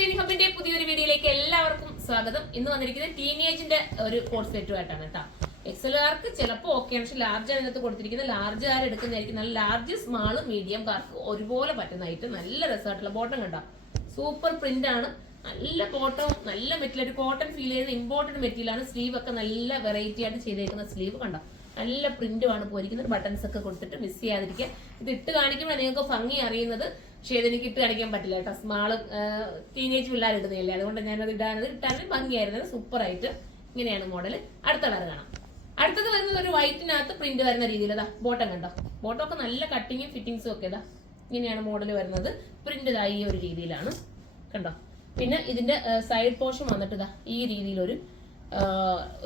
ഹബിന്റെ പുതിയൊരു വീഡിയോയിലേക്ക് എല്ലാവർക്കും സ്വാഗതം. ഇന്ന് വന്നിരിക്കുന്നത് ടീനേജിന്റെ ഒരു കോഡ് സെറ്റുമായിട്ടാണ് കേട്ടോ. എക്സലുകാർക്ക് ചിലപ്പോൾ ഓക്കെ, പക്ഷെ ലാർജ് അതിനകത്ത് കൊടുത്തിരിക്കുന്നത് ലാർജ് കാർ എടുക്കുന്നതായിരിക്കും നല്ല. ലാർജ് സ്മാള് മീഡിയം കാർക്ക് ഒരുപോലെ പറ്റുന്നതായിട്ട് നല്ല രസമായിട്ടുള്ള ബോട്ടം കണ്ടോ. സൂപ്പർ പ്രിന്റ് ആണ്, നല്ല ബോട്ടവും നല്ല മെറ്റീരിയൽ, ഒരു കോട്ടൺ ഫീൽ ചെയ്യുന്ന ഇമ്പോർട്ടന്റ് മെറ്റീരിയൽ ആണ്. സ്ലീവ് ഒക്കെ നല്ല വെറൈറ്റി ആയിട്ട് ചെയ്തേക്കുന്ന സ്ലീവ് കണ്ടോ, നല്ല പ്രിന്റുമാണ് പോയിരിക്കുന്നത്. ബട്ടൺസ് ഒക്കെ കൊടുത്തിട്ട് മിസ് ചെയ്യാതിരിക്കുക. ഇത് ഇട്ട് കാണിക്കുമ്പോൾ നിങ്ങൾക്ക് ഭംഗി അറിയുന്നത്, പക്ഷെ ഇതെനിക്ക് ഇട്ട് കാണിക്കാൻ പറ്റില്ല കേട്ടോ. സ്മാള് ടീനേജ് പിള്ളേർ ഇടുന്നില്ലേ, അതുകൊണ്ട് ഞാനത് ഇട്ടാനും ഭംഗിയായിരുന്നത്. സൂപ്പർ ആയിട്ട് ഇങ്ങനെയാണ് മോഡൽ. അടുത്ത കളർ കാണാം. അടുത്തത് വരുന്നത് ഒരു വൈറ്റിനകത്ത് പ്രിന്റ് വരുന്ന രീതിയിൽ ഇതാ ബോട്ടം കണ്ടോ. ബോട്ടം ഒക്കെ നല്ല കട്ടിങ്ങും ഫിറ്റിങ്സും ഒക്കെ ഇതാ ഇങ്ങനെയാണ് മോഡൽ വരുന്നത്. പ്രിന്റ് ഇതാ ഈ ഒരു രീതിയിലാണ് കണ്ടോ. പിന്നെ ഇതിന്റെ സൈഡ് പോർഷൻ വന്നിട്ട് ഇതാ ഈ രീതിയിലൊരു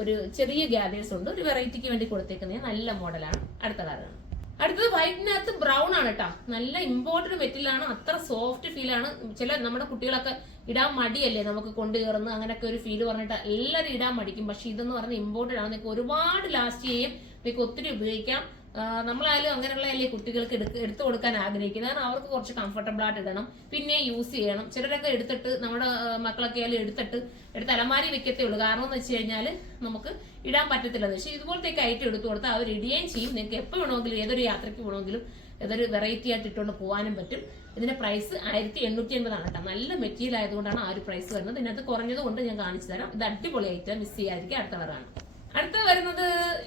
ഒരു ചെറിയ ഗ്യാദേഴ്സ് ഉണ്ട്. ഒരു വെറൈറ്റിക്ക് വേണ്ടി കൊടുത്തേക്കുന്ന നല്ല മോഡലാണ്. അടുത്ത കളറാണ്. അടുത്തത് വൈറ്റിനകത്ത് ബ്രൗൺ ആണ് കേട്ടോ. നല്ല ഇമ്പോർട്ടന്റ് മെറ്റീരിയൽ ആണ്, അത്ര സോഫ്റ്റ് ഫീൽ ആണ്. ചില നമ്മുടെ കുട്ടികളൊക്കെ ഇടാൻ മടിയല്ലേ, നമുക്ക് കൊണ്ടു കയറുന്ന അങ്ങനെയൊക്കെ ഒരു ഫീല് പറഞ്ഞിട്ട് എല്ലാവരും ഇടാൻ മടിക്കും. പക്ഷെ ഇതെന്ന് പറഞ്ഞാൽ ഇമ്പോർട്ടന്റ് ആണ്, നിങ്ങൾക്ക് ഒരുപാട് ലാസ്റ്റ് ചെയ്യും, നിങ്ങൾക്ക് ഒത്തിരി ഉപയോഗിക്കാം. നമ്മളായാലും അങ്ങനെയുള്ള അല്ലേ കുട്ടികൾക്ക് എടുത്തു കൊടുക്കാൻ ആഗ്രഹിക്കുന്നത്. കാരണം അവർക്ക് കുറച്ച് കംഫർട്ടബിൾ ആയിട്ട് ഇടണം, പിന്നെ യൂസ് ചെയ്യണം. ചിലരൊക്കെ എടുത്തിട്ട് നമ്മുടെ മക്കളൊക്കെ ആയാലും എടുത്ത് അലമാരി വെക്കത്തേ ഉള്ളൂ. കാരണം എന്ന് വെച്ച് കഴിഞ്ഞാൽ നമുക്ക് ഇടാൻ പറ്റത്തില്ല. പക്ഷെ ഇതുപോലത്തേക്ക് ഐറ്റം എടുത്തു കൊടുത്താൽ അവർ ഇടുകയും ചെയ്യും. നിങ്ങൾക്ക് എപ്പോൾ വേണമെങ്കിലും ഏതൊരു യാത്രയ്ക്ക് വേണമെങ്കിലും ഏതൊരു വെറൈറ്റി ആയിട്ട് ഇട്ടുകൊണ്ട് പോകാനും പറ്റും. ഇതിന്റെ പ്രൈസ് 1880 ആണ് കേട്ടോ. നല്ല മെറ്റീരിയൽ ആയതുകൊണ്ടാണ് ആ ഒരു പ്രൈസ് വരുന്നത്. ഇതിനകത്ത് കുറഞ്ഞത് കൊണ്ട് ഞാൻ കാണിച്ചു തരാം. ഇത് അടിപൊളി ഐറ്റം, മിസ് ചെയ്യാതിരിക്കും. അടുത്ത കളറാണ്. അടുത്ത വരുന്നത്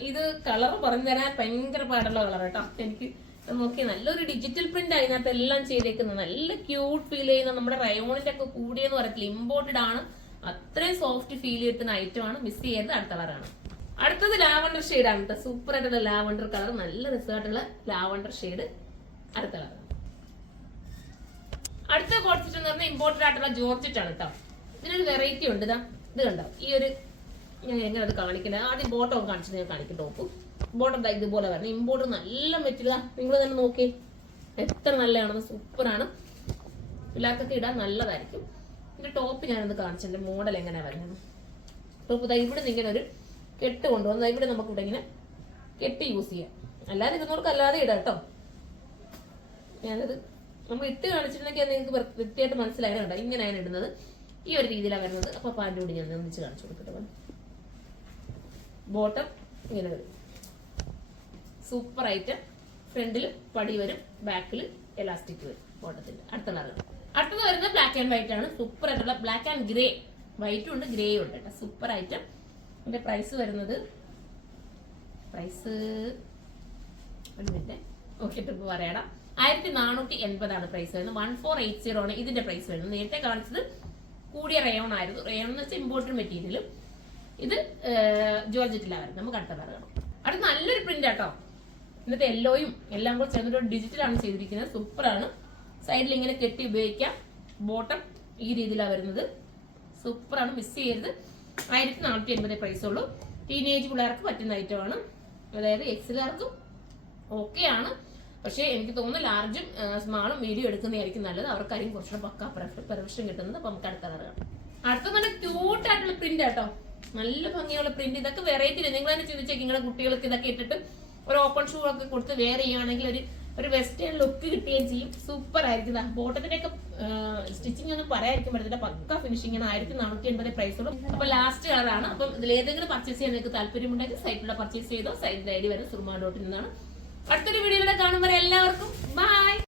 ഇത് കളർ പറഞ്ഞു തരാൻ ഭയങ്കര പാടുള്ള കളർ കേട്ടോ. എനിക്ക് നോക്കി നല്ലൊരു ഡിജിറ്റൽ പ്രിന്റ് അതിനകത്ത് എല്ലാം ചെയ്തേക്കുന്നത്. നല്ല ക്യൂട്ട് ഫീൽ ചെയ്യുന്ന നമ്മുടെ റയോണിന്റെ ഒക്കെ കൂടിയെന്ന് പറയത്തില്ല, ഇമ്പോർട്ടഡ് ആണ്. അത്രയും സോഫ്റ്റ് ഫീൽ കിട്ടുന്ന ഐറ്റം ആണ്, മിസ് ചെയ്യരുത്. അടുത്ത കളറാണ്. അടുത്തത് ലാവണ്ടർ ഷെയ്ഡാണ് കേട്ടോ. സൂപ്പർ ആയിട്ടുള്ള ലാവണ്ടർ കളർ, നല്ല രസമായിട്ടുള്ള ലാവണ്ടർ ഷെയ്ഡ്. അടുത്ത കളർ. അടുത്ത കോൺസെപ്റ്റ് എന്ന് പറഞ്ഞാൽ ഇമ്പോർട്ടഡ് ആയിട്ടുള്ള ജോർജറ്റ് ആണ് കേട്ടോ. ഇതിനൊരു വെറൈറ്റി ഉണ്ട്. ഇതാ ഇത് കണ്ടോ, ഈ ഒരു ഞാൻ എങ്ങനെ അത് കാണിക്കുന്നത്, ആദ്യം ബോട്ടം കാണിച്ചത് ഞാൻ കാണിക്കും. ടോപ്പ് ബോട്ടം ഇതുപോലെ വരണം. ഇമ്പോർട്ട് നല്ല മെറ്റീരിയൽ, നിങ്ങൾ തന്നെ നോക്കി എത്ര നല്ലതാണെന്ന്. സൂപ്പറാണ്, പിള്ളേർക്കൊക്കെ ഇടാൻ നല്ലതായിരിക്കും. ഇതിന്റെ ടോപ്പ് ഞാനൊന്ന് കാണിച്ചതിന്റെ മോഡൽ എങ്ങനെയാ വരുന്നത്. ടോപ്പ് ഇതാ ഇവിടെ നിന്ന് ഇങ്ങനെ ഒരു കെട്ട് കൊണ്ടുവന്ന് ഇവിടെ നമുക്ക് ഇവിടെ ഇങ്ങനെ കെട്ടി യൂസ് ചെയ്യാം. അല്ലാതെ ഇരുന്നവർക്ക് അല്ലാതെ ഇടാം കേട്ടോ. ഞാനത് നമ്മൾ ഇട്ട് കാണിച്ചിട്ടുണ്ടെങ്കിൽ അത് നിങ്ങൾക്ക് വൃത്തിയായിട്ട് മനസ്സിലായത് കേട്ടോ. ഇങ്ങനെയാണ് ഇടുന്നത്, ഈ ഒരു രീതിയിലാണ് വരുന്നത്. അപ്പൊ പാൻറ് കൂടി ഞാൻ ഒന്നിച്ച് കാണിച്ചു കൊടുക്കട്ടെ. ബോട്ടം ഇങ്ങനെ വരും, സൂപ്പർ ആയിട്ട്. ഫ്രണ്ടിൽ പടി വരും, ബാക്കിൽ എലാസ്റ്റിക് വരും ബോട്ടത്തിന്റെ. അടുത്ത കളർ. അടുത്തത് വരുന്നത് ബ്ലാക്ക് ആൻഡ് വൈറ്റ് ആണ്. സൂപ്പർ ആയിട്ടുള്ള ബ്ലാക്ക് ആൻഡ് ഗ്രേ, വൈറ്റും ഉണ്ട് ഗ്രേയും ഉണ്ട് കേട്ടോ. സൂപ്പർ ആയിട്ട്. ഇതിന്റെ പ്രൈസ് വരുന്നത് നോക്കിയിട്ട് പറയാടാ 1480 ആണ് പ്രൈസ് വരുന്നത്. 1480 ആണ് ഇതിന്റെ പ്രൈസ് വരുന്നത്. നേരത്തെ കാണിച്ചത് കൂടിയ റയോൺ ആയിരുന്നു. റയോൺ എന്ന് വെച്ചാൽ ഇമ്പോർട്ടന്റ് മെറ്റീരിയൽ. ഇത് ജോർജറ്റിലാണ് വരുന്നത്. നമുക്ക് അടുത്ത കളർ കാണാം. അടുത്ത നല്ലൊരു പ്രിന്റ് ആട്ടോ. ഇന്നത്തെ യെല്ലോയും എല്ലാം കൂടെ ചേർന്നിട്ട് ഡിജിറ്റലാണ് ചെയ്തിരിക്കുന്നത്. സൂപ്പറാണ്. സൈഡിൽ ഇങ്ങനെ കെട്ടി ഉപയോഗിക്കാം. ബോട്ടം ഈ രീതിയിലാണ് വരുന്നത്. സൂപ്പറാണ്, മിസ് ചെയ്യരുത്. 1480 പ്രൈസ് ഉള്ളൂ. ടീനേജ് പിള്ളേർക്ക് പറ്റുന്ന ഐറ്റമാണ്. അതായത് എക്സലുകാർക്കും ഓക്കെ ആണ്. പക്ഷെ എനിക്ക് തോന്നുന്നു ലാർജും സ്മാളും മീഡിയം എടുക്കുന്നതായിരിക്കും നല്ലത്. അവർക്കായിരിക്കും കുറച്ചുകൂടെ പക്കാ പെർഫെക്ഷൻ കിട്ടുന്നത്. അപ്പൊ നമുക്ക് അടുത്ത കളർ കാണാം. അടുത്ത നല്ല ക്യൂട്ട് ആയിട്ടുള്ള പ്രിന്റ് ആട്ടോ. നല്ല ഭംഗിയുള്ള പ്രിന്റ്. ഇതൊക്കെ വെറൈറ്റി. നിങ്ങൾ തന്നെ ചിന്തിച്ചേക്ക്, നിങ്ങളുടെ കുട്ടികൾക്ക് ഇതൊക്കെ ഇട്ടിട്ട് ഒരു ഓപ്പൺ ഷൂ ഒക്കെ കൊടുത്ത് വെയർ ചെയ്യുകയാണെങ്കിൽ ഒരു വെസ്റ്റേൺ ലുക്ക് കിട്ടുകയും ചെയ്യും. സൂപ്പർ ആയിരിക്കും. ബോട്ടത്തിന്റെ ഒക്കെ സ്റ്റിച്ചിങ് ഒന്നും പറയാതിരിക്കാൻ പറ്റത്തില്ല, പക്ക ഫിനിഷിംഗ് ആണ്. 1480 പ്രൈസ് ഉള്ളൂ. അപ്പൊ ലാസ്റ്റ് കളറാണ്. അപ്പം ഇതിൽ ഏതെങ്കിലും പർച്ചേസ് ചെയ്യാൻ നിങ്ങൾക്ക് താല്പര്യമുണ്ടെങ്കിൽ സൈറ്റിലൂടെ പർച്ചേസ് ചെയ്തോ. സൈറ്റിന്റെ ഐഡി വരുന്നത് സുർമ.in എന്നാണ്. അടുത്തൊരു വീഡിയോയിലൂടെ കാണുമ്പോൾ എല്ലാവർക്കും ബൈ.